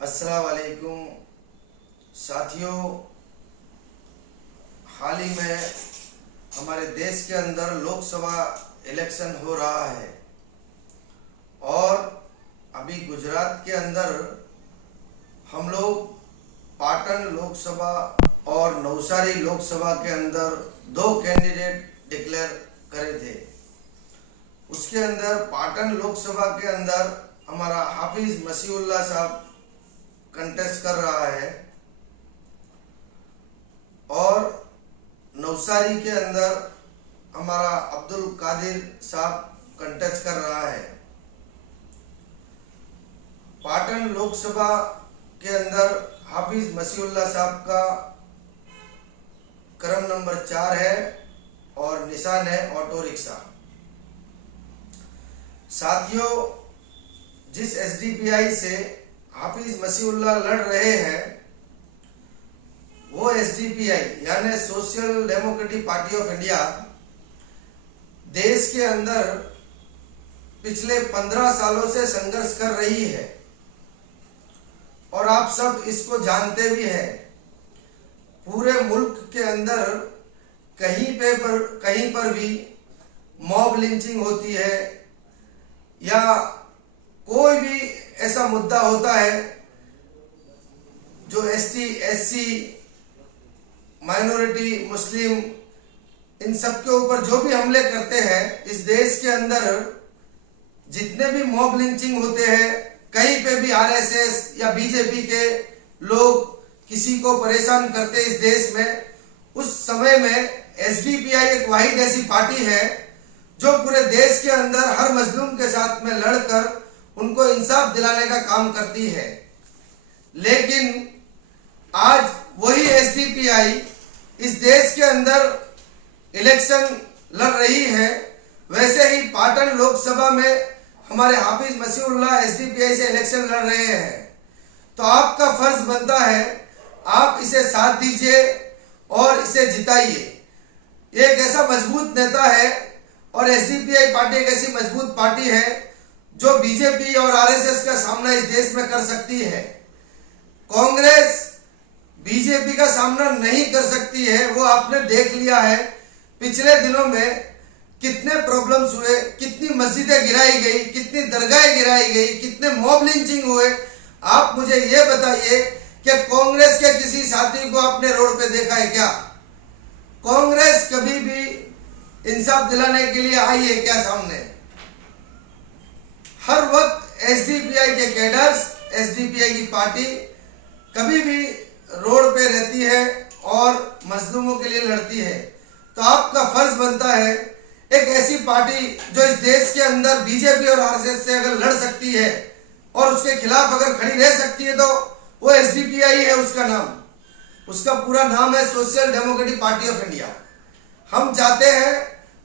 अस्सलाम वालेकुम साथियों, हाल ही में हमारे देश के अंदर लोकसभा इलेक्शन हो रहा है और अभी गुजरात के अंदर हम लोग पाटन लोकसभा और नवसारी लोकसभा के अंदर 2 कैंडिडेट डिक्लेयर करे थे। उसके अंदर पाटन लोकसभा के अंदर हमारा हाफिज मसीहुल्लाह साहब कंटेस्ट कर रहा है और नवसारी के अंदर हमारा अब्दुल कादिर साहब कंटेस्ट कर रहा है। पाटन लोकसभा के अंदर हाफिज मसीहुल्लाह साहब का क्रम नंबर 4 है और निशान है ऑटो रिक्शा। साथियों, जिस एसडीपीआई से हाफिज मसीहुल्लाह लड़ रहे हैं वो एसडीपीआई यानी social democratic party of India देश के अंदर पिछले 15 सालों से संघर्ष कर रही है और आप सब इसको जानते भी हैं। पूरे मुल्क के अंदर कहीं पर भी मॉब लिंचिंग होती है या कोई भी ऐसा मुद्दा होता है जो एसटी, एससी, माइनॉरिटी, मुस्लिम, इन सब के ऊपर जो भी हमले करते हैं इस देश के अंदर, जितने भी मॉब लिंचिंग होते हैं, कहीं पे भी आरएसएस या बीजेपी के लोग किसी को परेशान करते इस देश में, उस समय में एसडीपीआई एक वाहिद ऐसी पार्टी है जो पूरे देश के अंदर हर मजलूम के साथ में लड़कर उनको इंसाफ दिलाने का काम करती है। लेकिन आज वही एसडीपीआई इस देश के अंदर इलेक्शन लड़ रही है। वैसे ही पाटन लोकसभा में हमारे हाफिज मसीहुल्लाह एसडीपीआई से इलेक्शन लड़ रहे हैं, तो आपका फर्ज बनता है आप इसे साथ दीजिए और इसे जिताइए। ये एक ऐसा मजबूत नेता है और एसडीपीआई पार्टी एक ऐसी मजबूत पार्टी है जो बीजेपी और आरएसएस का सामना इस देश में कर सकती है। कांग्रेस बीजेपी का सामना नहीं कर सकती है, वो आपने देख लिया है। पिछले दिनों में कितने प्रॉब्लम्स हुए, कितनी मस्जिदें गिराई गई, कितनी दरगाहें गिराई गई, कितने मॉब लिंचिंग हुए। आप मुझे ये बताइए कि कांग्रेस के किसी साथी को आपने रोड पे देखा है क्या? कांग्रेस कभी भी इंसाफ दिलाने के लिए आई है क्या सामने? हर वक्त एसडीपीआई के कैडर्स, एसडीपीआई की पार्टी कभी भी रोड पे रहती है और मजलूमों के लिए लड़ती है। तो आपका फर्ज बनता है एक ऐसी पार्टी जो इस देश के अंदर बीजेपी और आरएसएस से अगर लड़ सकती है और उसके खिलाफ अगर खड़ी रह सकती है तो वो एसडीपीआई है। उसका पूरा नाम है social democratic party of India. हम चाहते हैं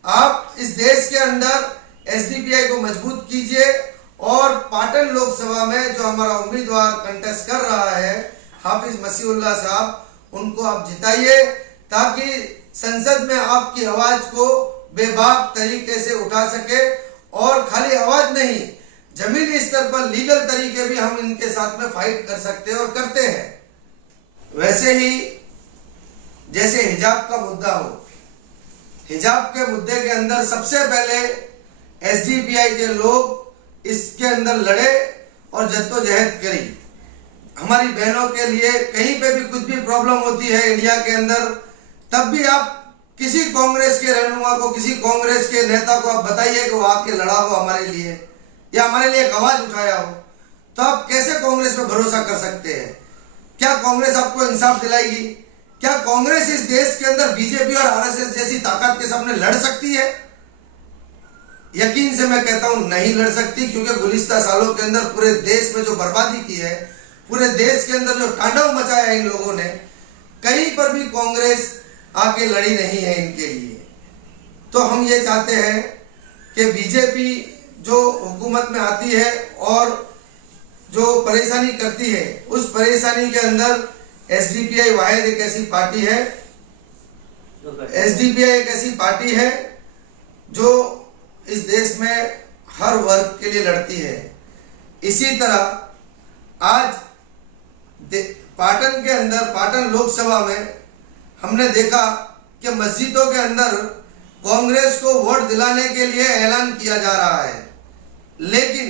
आप इस देश के अंदर एसडीपीआई को मजबूत कीजिए और पाटन लोकसभा में जो हमारा उम्मीदवार कंटेस्ट कर रहा है हाफिज मसीहुल्लाह साहब, उनको आप जिताइए ताकि संसद में आपकी आवाज को बेबाक तरीके से उठा सके और खाली आवाज नहीं, जमीनी स्तर पर लीगल तरीके भी हम इनके साथ में फाइट कर सकते हैं और करते हैं। वैसे ही जैसे हिजाब का मुद्दा हो, हिजाब के मुद्दे के अंदर सबसे पहले एसडीपीआई के लोग इसके अंदर लड़े और जद्दोजहद करी। हमारी बहनों के लिए कहीं पे भी कुछ भी प्रॉब्लम होती है इंडिया के अंदर, तब भी आप किसी कांग्रेस के रहनुमा को, किसी कांग्रेस के नेता को आप बताइए कि वो आके लड़ा हो हमारे लिए या हमारे लिए एक आवाज उठाया हो, तो आप कैसे कांग्रेस पे भरोसा कर सकते हैं? क्या कांग्रेस आपको इंसाफ दिलाएगी? क्या कांग्रेस इस देश के अंदर बीजेपी और आरएसएस जैसी ताकत के सामने लड़ सकती है? यकीन से मैं कहता हूं नहीं लड़ सकती, क्योंकि गुज़िश्ता सालों के अंदर पूरे देश में जो बर्बादी की है, पूरे देश के अंदर जो तांडव मचाया इन लोगों ने, कहीं पर भी कांग्रेस आके लड़ी नहीं है इनके लिए। तो हम ये चाहते हैं कि बीजेपी जो हुकूमत में आती है और जो परेशानी करती है, उस परेशानी के अंदर एसडीपीआई वाहिद एक ऐसी पार्टी है, एसडीपीआई एक ऐसी पार्टी है जो इस देश में हर वर्ग के लिए लड़ती है। इसी तरह आज पाटन के अंदर, पाटन लोकसभा में हमने देखा कि मस्जिदों के अंदर कांग्रेस को वोट दिलाने के लिए ऐलान किया जा रहा है, लेकिन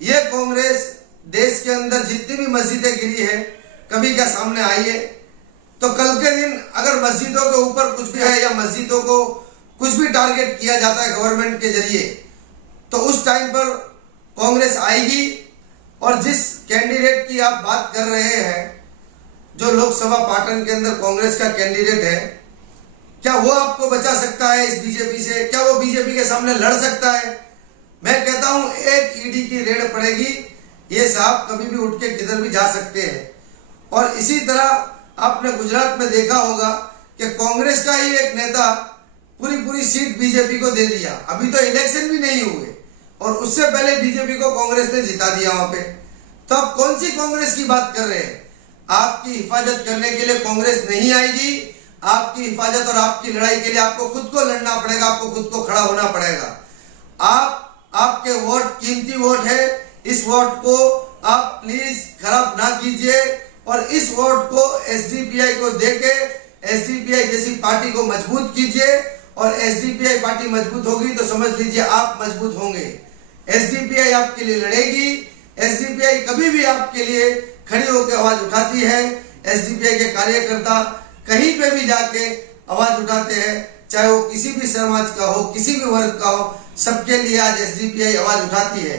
ये कांग्रेस देश के अंदर जितनी भी मस्जिदें गिरी है कभी क्या सामने आई है? तो कल के दिन अगर मस्जिदों के ऊपर कुछ भी है या मस्जिदों को कुछ भी टारगेट किया जाता है गवर्नमेंट के जरिए, तो उस टाइम पर कांग्रेस आएगी और जिस कैंडिडेट की आप बात कर रहे हैं, जो लोकसभा पाटन के अंदर कांग्रेस का कैंडिडेट है, क्या वो आपको बचा सकता है इस बीजेपी से? क्या वो बीजेपी के सामने लड़ सकता है? मैं कहता हूं एक ईडी की रेड पड़ेगी, ये साहब कभी भी उठ के किधर भी जा सकते हैं। और इसी तरह आपने गुजरात में देखा होगा कि कांग्रेस का ही एक नेता पूरी सीट बीजेपी को दे दिया, अभी तो इलेक्शन भी नहीं हुए और उससे पहले बीजेपी को कांग्रेस ने जिता दिया वहां पे। तो आप कौन सी कांग्रेस की बात कर रहे हैं? आपकी हिफाजत करने के लिए कांग्रेस नहीं आएगी। आपकी हिफाजत और आपकी लड़ाई के लिए आपको खुद को लड़ना पड़ेगा, आपको खुद को खड़ा होना पड़ेगा। आपके वोट कीमती वोट है, इस वोट को आप प्लीज खराब ना कीजिए और इस वोट को एसडीपीआई को देके एसडीपीआई जैसी पार्टी को मजबूत कीजिए। और एसडीपीआई पार्टी मजबूत होगी तो समझ लीजिए आप मजबूत होंगे। एसडीपीआई आपके लिए लड़ेगी। एसडीपीआई कभी भी आपके लिए खड़ी होकर आवाज उठाती है। एसडीपीआई के कार्यकर्ता कहीं पे भी जाके आवाज उठाते हैं, चाहे वो किसी भी समाज का हो, किसी भी वर्ग का हो, सबके लिए आज एसडीपीआई आवाज उठाती है।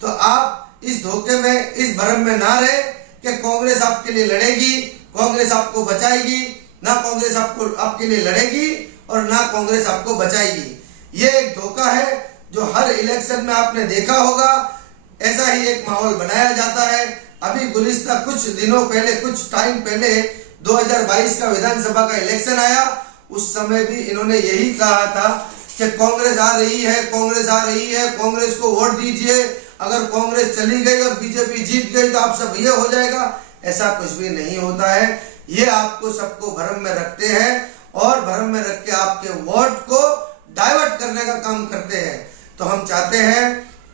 तो आप इस धोखे में, इस भ्रम में ना रहे कि कांग्रेस आपके लिए लड़ेगी, कांग्रेस आपको बचाएगी। ना कांग्रेस आपके लिए लड़ेगी और ना कांग्रेस आपको बचाएगी। ये एक धोखा है जो हर इलेक्शन में आपने देखा होगा। ऐसा ही एक माहौल बनाया जाता है। अभी गुलिस्ता कुछ दिनों पहले, कुछ टाइम पहले 2022 का विधानसभा का इलेक्शन आया, उस समय भी इन्होंने यही कहा था कि कांग्रेस आ रही है, कांग्रेस आ रही है, कांग्रेस को वोट दीजिए। अगर कांग्रेस चली गई और बीजेपी जीत गई तो आप सब ये हो जाएगा। ऐसा कुछ भी नहीं होता है। ये आपको सबको भ्रम में रखते हैं और भ्रम में रख के आपके वोट को डाइवर्ट करने का काम करते हैं। तो हम चाहते हैं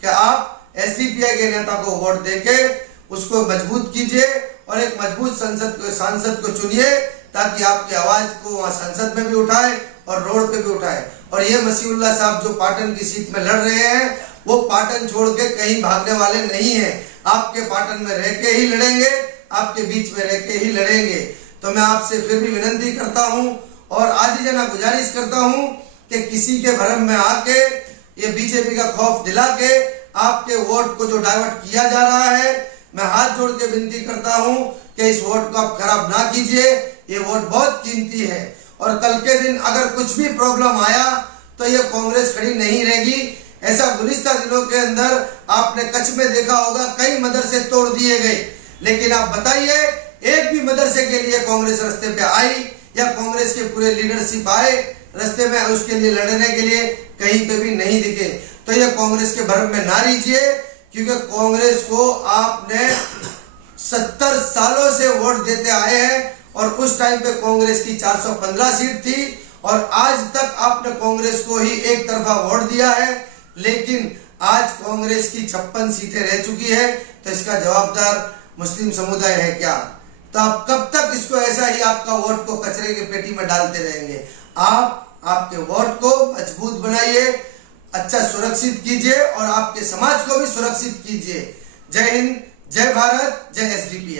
कि आप एसडीपीआई के नेता को वोट देके उसको मजबूत कीजिए और एक मजबूत सांसद को चुनिए ताकि आपकी आवाज को वहां संसद में भी उठाए और रोड पे भी उठाए। और ये मसीहुल्लाह साहब जो पाटन की सीट में लड़ रहे हैं, वो पाटन छोड़ के कहीं भागने वाले नहीं है। आपके पाटन में रह के ही लड़ेंगे, आपके बीच में रह के ही लड़ेंगे। तो मैं आपसे फिर भी विनती करता हूं और आजीजाना गुजारिश करता हूं कि किसी के भ्रम में आके ये बीजेपी का खौफ दिला के आपके वोट को जो डाइवर्ट किया जा रहा है, मैं हाथ जोड़ के विनती करता हूं कि इस वोट को आप खराब ना कीजिए। ये वोट बहुत कीमती है और कल के दिन अगर कुछ भी प्रॉब्लम आया तो ये कांग्रेस खड़ी नहीं रहेगी। ऐसा गुज़िश्ता दिनों के अंदर आपने कच्छ में देखा होगा, कई मदरसे तोड़ दिए गए, लेकिन आप बताइए एक भी मदरसे के लिए कांग्रेस रास्ते पे आई या कांग्रेस के पूरे लीडरशिप आए रास्ते में उसके लिए लड़ने के लिए? कहीं पे भी नहीं दिखे। तो ये कांग्रेस के भ्रम में ना रहिए, क्योंकि कांग्रेस को आपने 70 सालों से वोट देते आए हैं और उस टाइम पे कांग्रेस की 415 सीट थी और आज तक आपने कांग्रेस को ही एक तरफा वोट दिया है। लेकिन आज कांग्रेस की 56 सीटें रह चुकी है, तो इसका जवाबदार मुस्लिम समुदाय है क्या? तो आप कब तक इसको ऐसा ही आपका वोट को कचरे की पेटी में डालते रहेंगे? आप आपके वोट को मजबूत बनाइए, अच्छा सुरक्षित कीजिए और आपके समाज को भी सुरक्षित कीजिए। जय हिंद, जय भारत, जय एसडीपीआई।